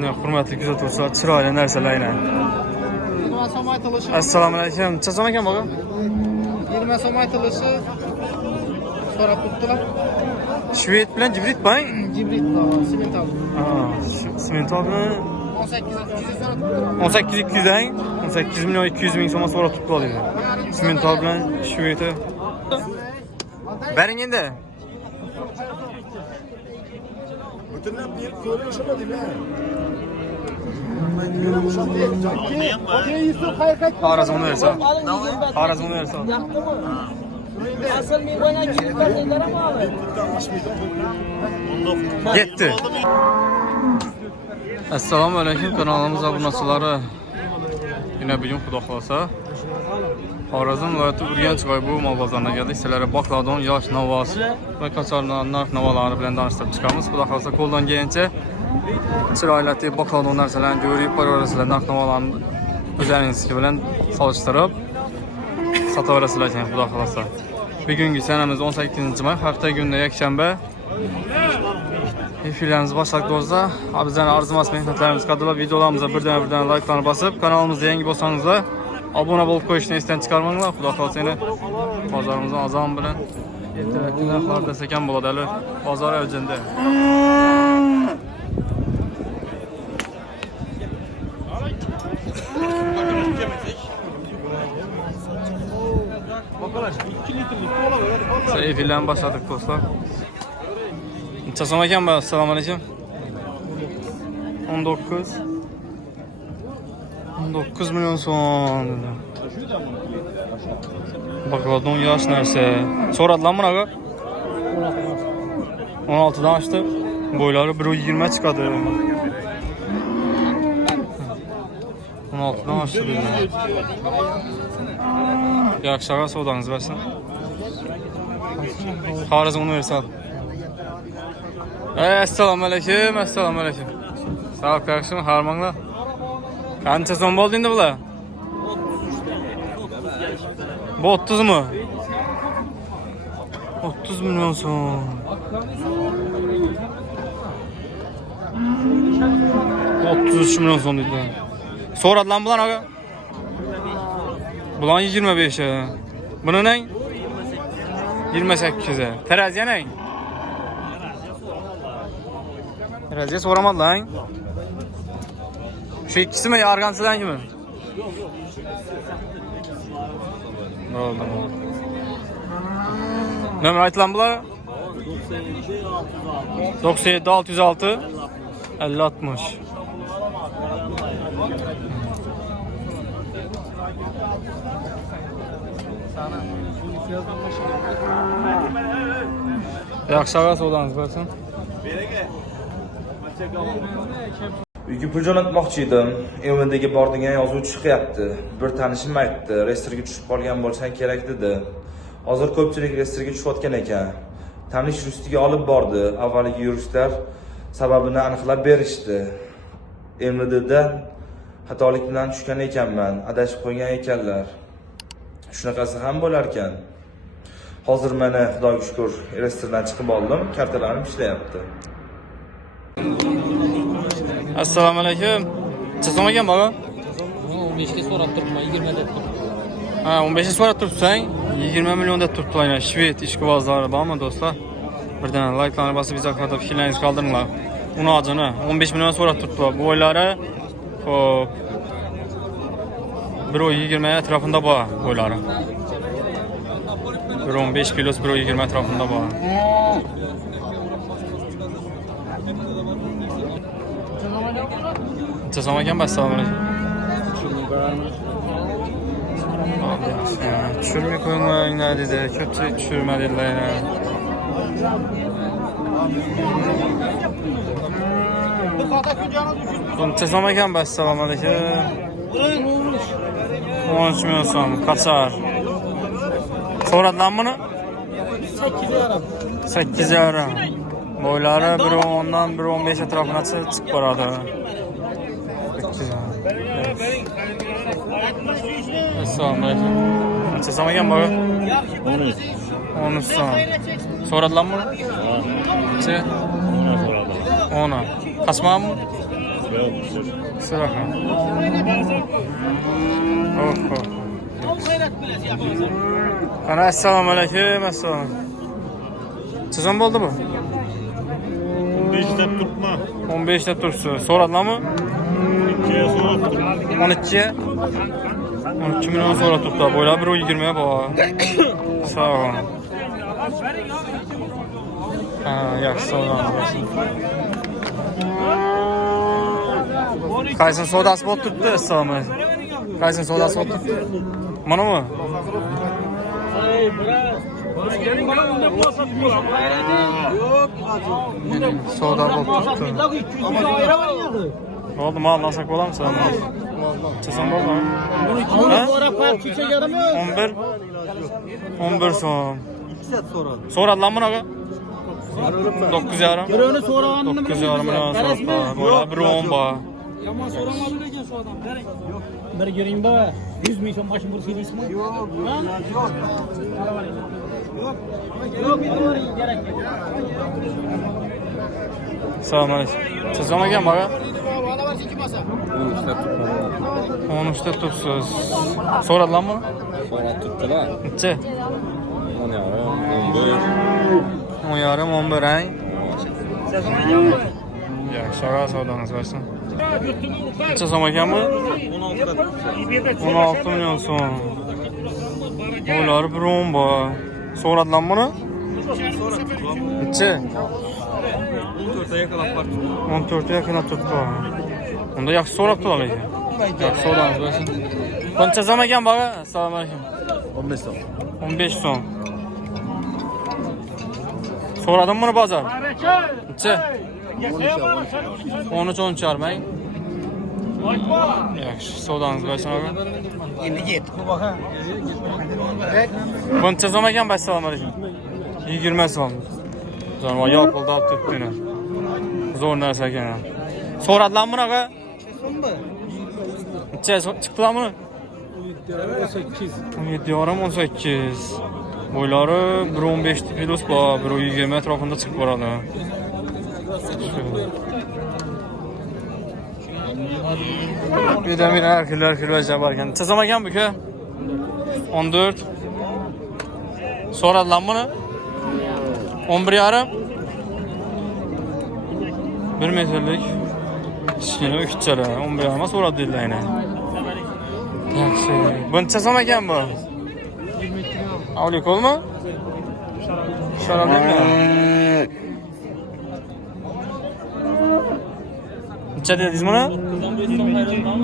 Ne hurmatli kuzatuvchilar, chiroyli narsalarni. So'm aytilishi. Assalomu alaykum. Necha so'm ekan bola? 20 so'm aytilishi. So'rab turibdilar. Shved bilan gibrid bang. Gibrid, simental. Simental bilan 18 so'rab turibdilar. 18 200 ang. 18 million 200 ming so'm so'rab turibdilar dedi. Simental bilan shvedi. Bering endi. Butunlab bir ko'rib o'shamadingmi? Xorazmni versa. Xorazmni versa. Asıl meyvana girip verdiler ama abi. Yetti. Assalomu alaykum, kanalimiz obunachilari. Yine bugün xudo xolasa Xorazm viloyati Urganch va bu mol bozoriga keldik. Sizlarga baklodon, yosh novvos va qatorlar narx-navolari bilan tanishtirib chiqamiz. Xudo xolasa qo'ldan kelgancha chiroyli baklodon narsalarni ko'rib, ko'rasizlar, narx-navolarni o'zlaringiz bilan solishtirib sotaverasizlar ekan xudo xolasa. Bugungi sanamiz 18-may, hafta kuni yakshanba. Efirlarimiz boshlab bo'lsa, bizlarning arzimas mehnatlarimiz qadrlab videolarimizni birdan like'larni bosib, kanalimizga yangi bo'lsangizlar obuna bo'lib qo'yishni esdan chiqarmanglar. Xudo xolasa yana bozorimizning azon bilan ertalabki narxlar desak ham bo'ladi. Bozor avjida. Efirlarni boshladik do'stlar. Necha so'm ekan bu? Assalomu alaykum. 19 million so'm. Baklodon yosh narsa. So'radilarmi aka? 16 dan ochdi. Bo'ylari 1.20 chiqadi. 16 dan ochdi dedilar. Yaxshiroq savdoingiz bo'lsin. Xorazm Universitet. Assalomu alaykum, assalomu alaykum. Sağ karşım harmanlar. Qancha so'm bo'ldi endi bular? Bu 30 mu? 30 milyon so'm. 33 milyon so'm dedilar. So'radilar bular aka? Bular 25. Buni neng? 28. Teraziya neng? Teraziya so'ramadilar. Şu ikisi mi? Argansıdan kimi? Ne oldu? Nömrə aytılan bunlar? 97 606 50 60. Yaxşığa soğudanız versin. Uyga pul jo'natmoqchi edim. Evimdagi bor degan yozuvchi chiqyapti. Bir tanishim aytdi, reyestrga tushib qolgan bo'lsang kerak dedi. Hozir ko'pchilik reyestrga tushayotgan ekan. Tanish yuristiga olib bordi. Avvaliga yuristlar sababini aniqlab berishdi. MDda xatolik bilan tushgan ekanman, adashib qo'ygan ekanlar. Shunaqasi ham bo'lar ekan. Hozir mana Xudoga shukr, reyestrdan chiqib oldim, kartalarim ishlayapti. Assalomu alaykum. Necha so'm ekan bola? 15 ga so'rab turibman, 20 deb turibman. Ha, 15 ga so'rab turibsang, 20 million deb turibdilar. Yani Shved ichki bozori bormi do'stlar? Birdan like'larni bosib, izohlarda fikrlaringizni qoldiringlar. Uni ajini 15 million so'rab turibdilar. Bu o'ylari xo'p 1.20 atrofida bor bo'ylari. 1.15 kilos 1.20 atrofida bor. Necha so'm ekan? Assalomu alaykum. Tushirmay qo'yinglar dedi. Ko'pchilik tushirmadilar. Necha so'm ekan? Assalomu alaykum. 13 million so'm. Qachon? So'radilar buni? 8,5. Bo'ylari 1.10 dan 1.15 atrofida chiqib boradi. Assalomu alaykum. Necha so'm ekan bu? 10 so'm. So'radilarmi? Necha? 10. Qasmami? Sıra ha. Oh. Ana assalomu alaykum, assalom. Sizon bo'ldi bu? 15 deb turibman. 15 ta turibsiz. So'radinglarmi? 2'ye so'rabdim. 12'ye 12 milyon sonra tuttu. Boylar 1.20'ye baba. Sağ ol. Ha, yaxshi sağ ol. Qaysin sodasi bo'lib turibdi? Assalomu alaykum. Qaysin sodasi bo'lib turibdi? Mana bu. Soda bo'lib turibdi. Oldu mal nasak olar mı sen? Çesan oldu mu? 11 son. Sonra lan bunu aga? 9 yarım. Görüğünü soğuranını 9 yarım milyon sonra. Boyla bir 10 ba. Yaman soğuramadı diyeceksin şu adam. Bir göreyim baba. 100 milyon başım burası değil mi? Yok. Yok. Gerek yok. Selamun aleyküm. Çesan again baga? Bana var 2 masa. 13'te tutupsiz. Sonra lan bunu? Sonra tuttular. Neçe? 10 yarım, 11. 10 yarım 11 ay. Yaxshi ağa savdanız baştan. Neçe so'm ekan bu? 16 milyon so'm. Boylari 1.10 bor. So'radilar buni? Necha? 14'e yakalap var. 14 yaqinlab turibdi. Unda yaxshi so'rabdilar lekin. Yaxshi savdanız baştan. Qancha so'm ekan baga? Assalomu alaykum. 15 so'm. 15 so'm. So'radim buni bozor. Necha? 13 yarım ay. Yaxshi, savdangiz bo'lsin aka. Endi yet. Bu baxa. Qancha so'm ekan? Assalomu alaykum. 20 so'm. Zo'rma yopildi olib turibdi. Zo'r narsa ekan. So'radilar buni aka? Necha chiqdilar buni? 17 yarım 18. Boylari 1.15 plus bor, 1.20 atrofida chiqib boradi. Vitamin arkiller kirvece varken. Neçe so'm ekan bu ki? 14. So'radilar buni? 11 yarım. 1 metrlik. Kichkina kichkina 11 yarım so'radi deydilar yana. Yaxshi. Bu necha so'm ekan bu? 22. Avlikolmi? Sharabmi? Necha dedingiz buni?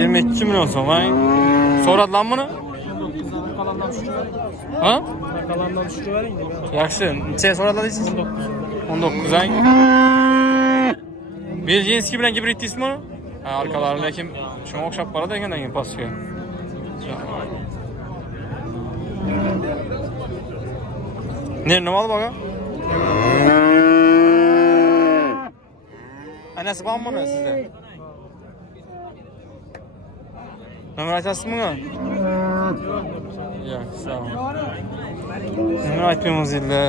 22 milyon so'm. So'radilar buni? Ha? Kalandan şükür verin de. Yaxshi. Necha so'radilar deysiz? 19 ay. Belginskiy bilan gibrid deysizmi? Ha, arkalari lekin shunga o'xshab qoladi ekan degan pastga. Nima olib baga? Anasi bormi buni sizda? Nomer aytasizmi buni? Yo'q, sağ ol. Nima aytdingiz endi?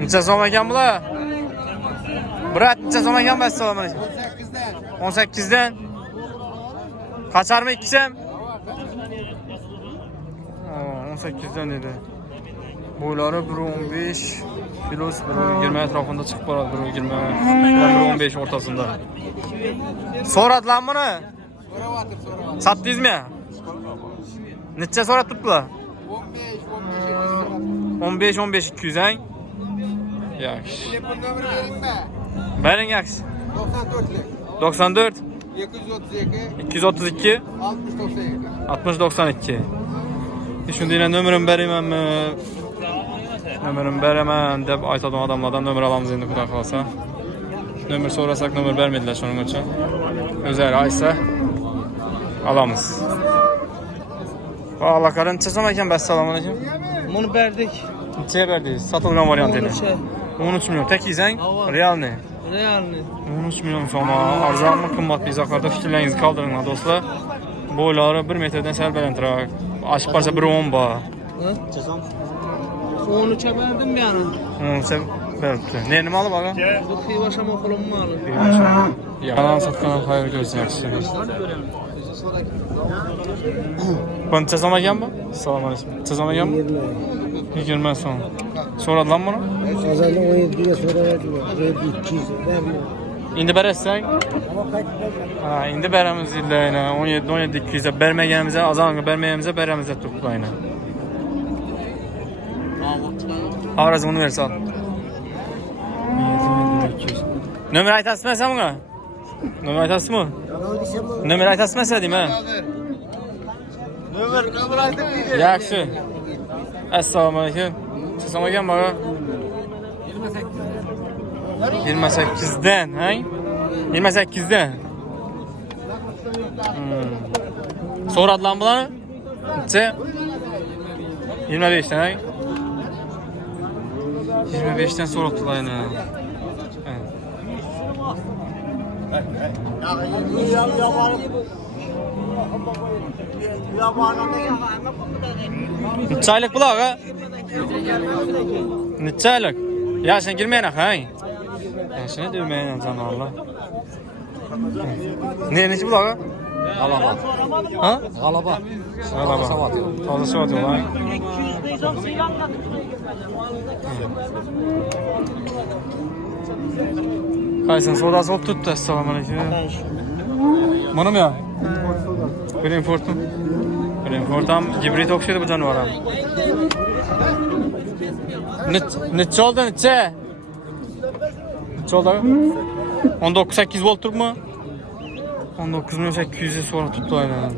Necha so'm ekan bular? Brat, necha so'm ekan? Assalomu alaykum. 18dan. Qacharmi ikkisam? 18dan dedi. Boylari 1.15 plus 1.20 atrofida chiqib boradi, 1.20 1.15 o'rtasida. So'radilar buni? Satdingizmi? Necha so'rab turibdilar? 15 200 ang. Yaxshi. Telefon nomeri beringmi? Bering yaxshi. 94 94 232 232 60 92. 60 92. Shundaylar nomerimni beraymanmi? Nomerimni beraman deb aytadigan odamlardan nomer olamiz endi xudo xolasa. Nomer so'rasak nomer bermaydilar shuning uchun. O'zlari aytsa olamiz. Valla qaran necha so'm ekan? Assalomu alaykum. Bunu verdik. Necha berdingiz? Sotilgan variantini. 13 milyon. Tek yizang? Realni. Realni. 13 milyon so'm. Arzonmi, qimmatli zakarda fikrlaringizni qoldiringlar do'stlar. Boylari 1 metrdan sal balandroq. Ochiq parcha 1.10 bor. Onu çevirdim yani. Beripti. Neni malı baga? Xivaşam okulum malı. Yalan satkanan hayır görsün yaxşı. Bunu çazam ekan bu? Assalomu alaykum. Çazam ekan bu? 20 so'm. So'radilar bunu? Azalda 17'ye sonra verdiler. 200 vermiyor. Endi berasizlar? Ama kaç Ha, endi beramiz illayna. 17 200 bermaganimizga, azonga bermaganimizga beramiz deb turiblayna. Xorazm Universal. 200. Nomer aytasizmi sen bunga? Nomer aytasizmi? Nomer aytasizmi sen deyman? Ömer kamera aytıp gidiyor. Yaxshi. Assalomu alaykum. Siz olmagan baba? 28'den, ha? 28'den. So'radilar bularni? Necha? 25'dan, ha? 25'dan so'rabdilar yana. Neçalik bular, ha? Neçalik? Yaşın girmeyin, ha? Yaşını dövmeyin canlarla. Neçi bular, ha? G'alaba. Ha? G'alaba. G'alaba. Toza so'ratıyor, ha? Qaysini so'rasi olib turibdi. Assalomu alaykum. Manami ya? Greenford mi? Greenford ham gibrid o'xshaydi bu jonivor ham. Necha oldi, necha? Necha oldi? 19.8 volt turibmi? 19.800 so'rab turibdi aynan.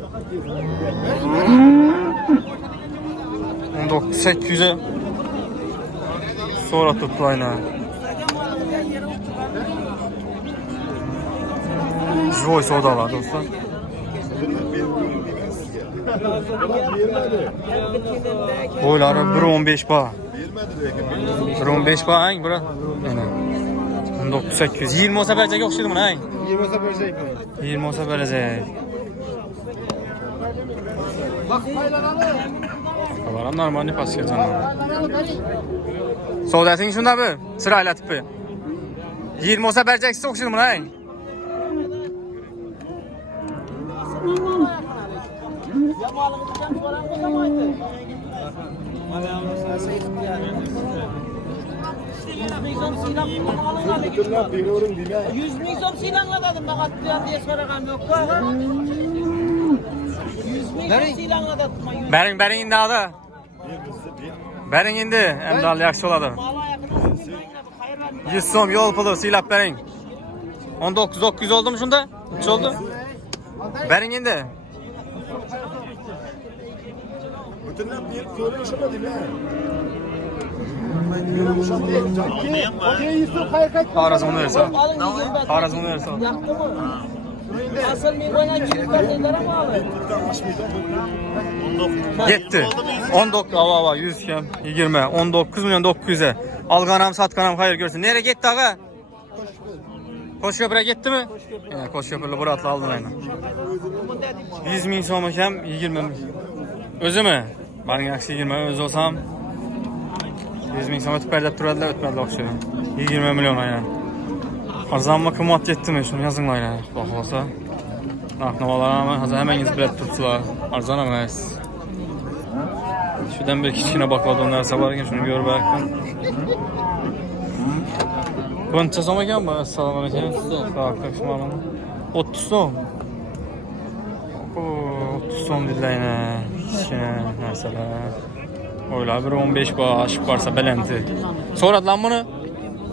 19.800 so'rab turibdi aynan. Joy savdolar do'stlar. Boylari 1.15 ba. 1.15 ba hang bura. Mana. 19.800. 20 olsa berajak o'xshaydi buni hang. 20 olsa verecek mi? 20 olsa berajak. Bak paylanalım. Qabaram normal paska canım. Savdasing shunda bu. Siraylatib. 20 olsa berajaksiz o'xshaydi buni hang. Yüz bin so'm siylangladim baqatdiyan diye so'ragam yo'q. 100 bin so'm siylangladim. Bering endi ada. Bering endi, endi yaxshi bo'ladi. 100 so'm yo'l puli siylab bering. 19.900 oldimi shunda? Necha oldi? Bering endi. Bütünler bir ko'rishma deyman. Xorazm Universal. Xorazm Universal. Asıl meyvana çıkardılar ama abi. Yetti. 19 ava 100 kam 20 19 milyon 900'e. Alganam satganam hayır görsün. Nereye gitti aga? Koşköprü'ye gitti mi? Yani Koşköprü'yle Burat'la aldın aynen. 100 bin so'm kam 20 ming. Özü mü? Bana yaxshi 20 öz olsam 100 bin so'm ötüp berdep turadilar, ötmedilar o'xshaydi. 20 milyon aynen. Arzanma qimmat yetdimi? Shuni yozinglar aynan. Xudo xolsa. Narx-navolarni hozir hammangiz bilib turibsizlar. Arzon emas. Şuradan bir kichkina baklava narsa bor ekan, shuni ko'rib baqqan. Buncha so'm ekan bu? Assalomu alaykum. Sog', 30 so'm. 30 so'm deydilar. Kichkina narsalar. O'ylar 1.15 ba, oshib borsa balanti. So'radilar buni?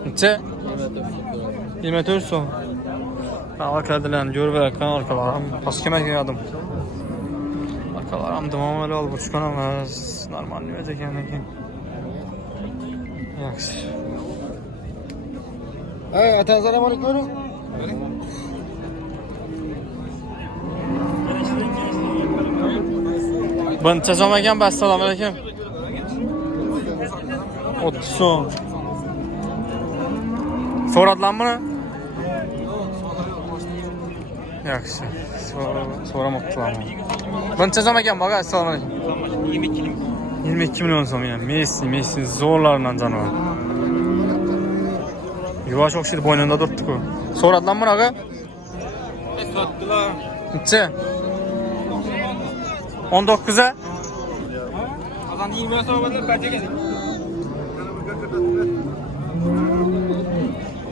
Necha? 24 so'm. Arkadan ko'rib baqqan arkalar. Paskama keldim. Arkalar tamomila olib chiqqan emas. Normal nima ekan lekin. Yaxshi. Hey, assalomu alaykum. Buncha so'm ekan, assalomu alaykum. 30 so'm. So'radilar buni? Yaxshi. So'ramabdilar. Buncha so'm ekan, baga assalomu alaykum. 22 milyon so'm yani. Messi zo'rlardan canavar. Yuvaş okşaydı boynunda durttuk o. Soradı lan bana. Sattılar. Neçe? 19'a? Adam 20 so'raganlar qancha kerak?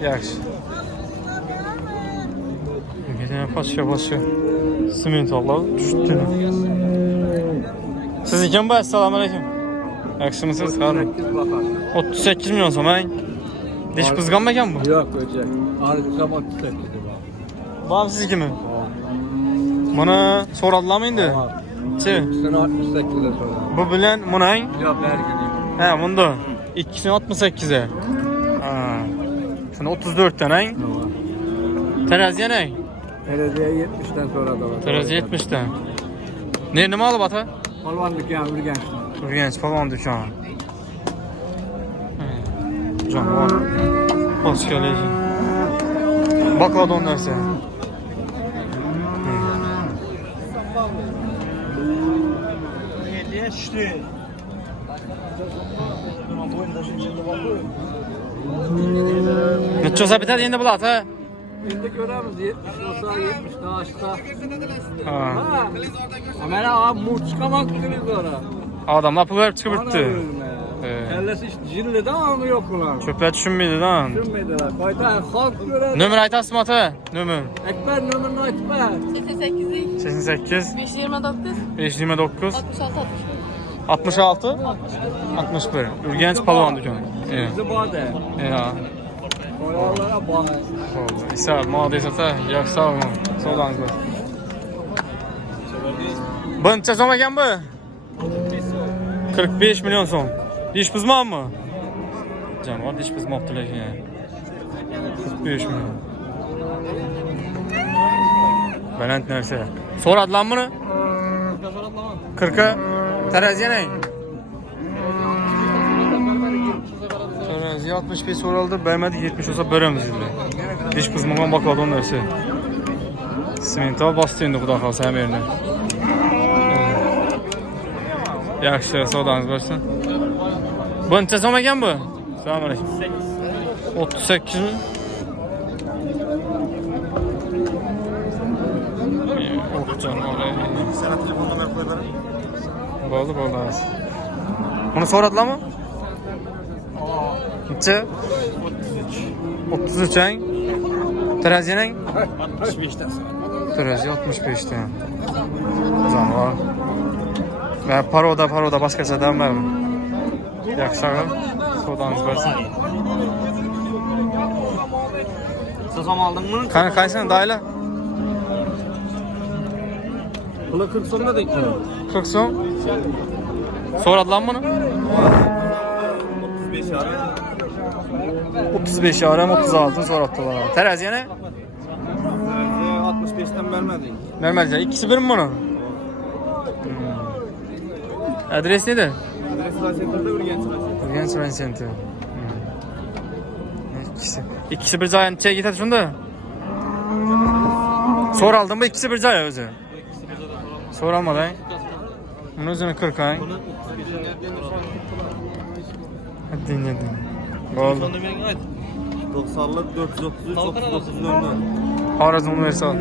Yaxshi. Gene paşa. Simentollar düştü. Siz ekan bu, assalomu alaykum. Yaxshimisiz? Qani? 38 milyon so'm, ha? Dish buzganmi ekan bu? Yo'q, o'chak. Arqa 38 Bu siznikimi? Mana so'radilarmi endi? Chi? 68 da so'radim. Bu bilan bunang? Yo'q, bergin. Ha, bunda 268'e. Ha. Şuna 34'ten ha? Teraziye ne? Teraziye 70'den so'radim. Teraziye 70'ten. Nima olib ata? Polvon dükkanı Urganchdan. Urganch polvon dükkanı. Jonivor. Hoş geldin. Bakladon narsa. Neçe sabitadi endi bulat ha? Endi ko'ramiz 70 olsa 70 da aşsa. Ha. Mana mu chiqamoqda televizora. Adamlar pul verib chiqib bitdi. Kellesi işte jillidan onu yok ulan. Ko'plar tushunmaydi-dan. Düşünmediler. Poytaxt xalq ko'radi. Nomer aytasizmi ata? Nomer. Ekber nomerini aytma. 88, 88 529, 529 66, 66 61. Urganch polvon dükkanı. Bizi bade. Ya. Oralara bak. Oldu. İsa, молодец ata. Yaxshi sağ olun. Sağolunuz bo'lsin. Bu necha so'm ekan bu? 45 milyon so'm. Dish buzmoqmi? Jonivor dish buzmoqdi lekin. 45 milyon. Baland narsa. So'radilar buni? 40'a. Teraziye ne? Teraziye 65 so'raldi, bermedi 70 olsa beramiz endi. Dish buzmagan bakladon narsa. Simentol bosdi endi xudo xolsa ham yerni. Yaxshi, savdongiz bo'lsin. Bu necha so'm ekan bu? Assalomu alaykum. 38 mi? Sana telefon nomer koyarım. Bo'ldi. Buni so'radilarmi? Necha? 33 ang. Teraziyaning? 65 tasi. Teraziya 65 ta. Jonivor. Va paroda boshqachadanmi? Yaxshi ag'am. Savdongiz bo'lsin. Sazam aldın mı? Qaysini dayla? Pula 40 so'mda deydi. 40 so'm. So'radilarmi buni? 35 yarim 36 so'rabdilar. Teraziya ne? 65'ten vermedin. Normalde ikisi bir mi bunun? Adres nedir? Adres Rasenter'da Urganch. Urganch Center. İkisi bir joyga necha ketadi shunda? So'raldimmi ikisi bir joy o'zi? So'ralmadi. Buni o'zini 40 ang. Hadi. Bo'ldi. 90'lık 433 39 normal. Xorazm universal.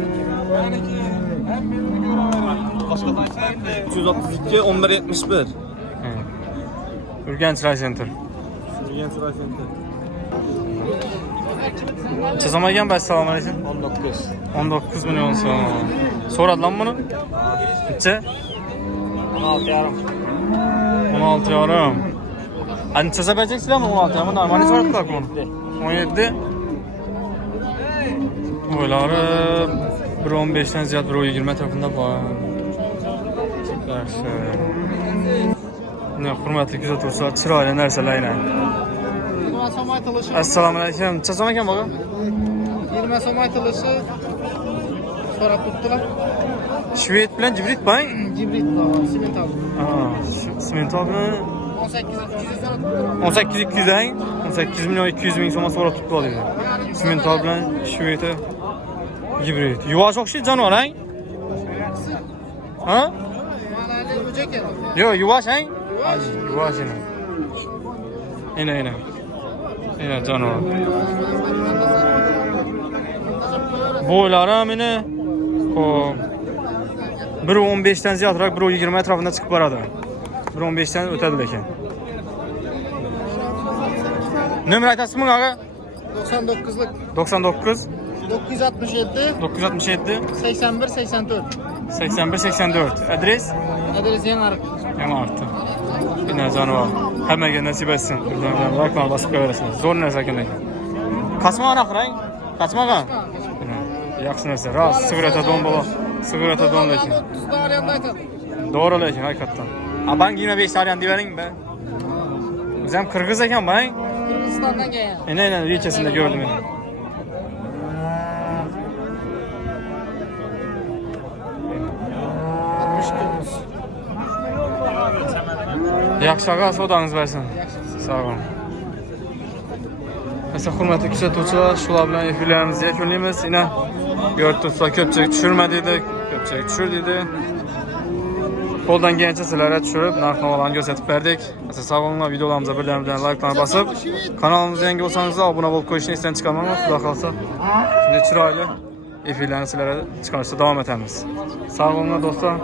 332 1171. Urganch Center. Urganch Rasenter. Çözemeyken ben assalomu alaykum. 19 milyon so'm. So'radilarmi buni? Necha? 16 yarim. Ani necha bereceksizlarmi 16 yarim? Normalde so'radilar buni. 17. Bo'ylari 1.15 dan ziyod 1.20 tarafında bor. Yaxshi. Ne hurmatli kuzatuvchilar, chiroyli narsalarni. Assalomu alaykum. Necha so'm ekan bola? 20 so'm aytilishi so'rab turibdilar. Shved bilan gibrid bang. Gibrid simental. Simentol bilan 18 200 ang. 18 milyon 200 ming so'm so'rab turibdi dedi. Simentol bilan shved gibrid. Yuvosh o'xshaydi jonivor ang. Ha? Malali o'jak edi. Yo, yuvosh ang. Yuvosh ina. Ina. Yine canavar. Boyları mini hop 1.15'ten ziyadroq 1.20 etrafında chiqib boradi. 1.15'ten o'tadi lekin. Nomer aytasizmi aga? 99'lık 99 967 967 81 84. 81 84. Adres? Adres Yanarık. Yamartı. Yine canavar. Hammaga nasib etsin. Rakam basib qo'yaverasizlar. Zo'r narsa ekan. Qasmoq aqrang? Qasmoqqa? Yaxshi narsa. Ras, sigaretadon bola. Sigaretadon lekin. 30 dariyanda aytadi. Doğru lekin hakikaten. Ha ben 25 tane diyevering be. O'zim Qirg'iz ekan bang. Kırgızistan'dan gelgan. Aynen rechasida gördüm men. Yaxshi aqa, savdoingiz bo'lsin. Sog' bo'ling. Esa hurmatli kuzatuvchilar, shular bilan efirlarimizni yakunlaymiz. Yana ko'rib tursa ko'pchilik tushirmadi dedik, ko'pchilik tushir dedi. Qo'ldan kelgancha sizlarga tushirib, narx-navolarni ko'rsatib berdik. Esa sog' bo'linglar, videolarimizga birdan like bosib, kanalimizga yangi bo'lsangiz obuna bo'lib qo'yishni esdan chiqarmang. Xudo xolsa, shunday chiroyli efirlarni sizlarga chiqarishda davom etamiz. Sog' bo'linglar do'stlar.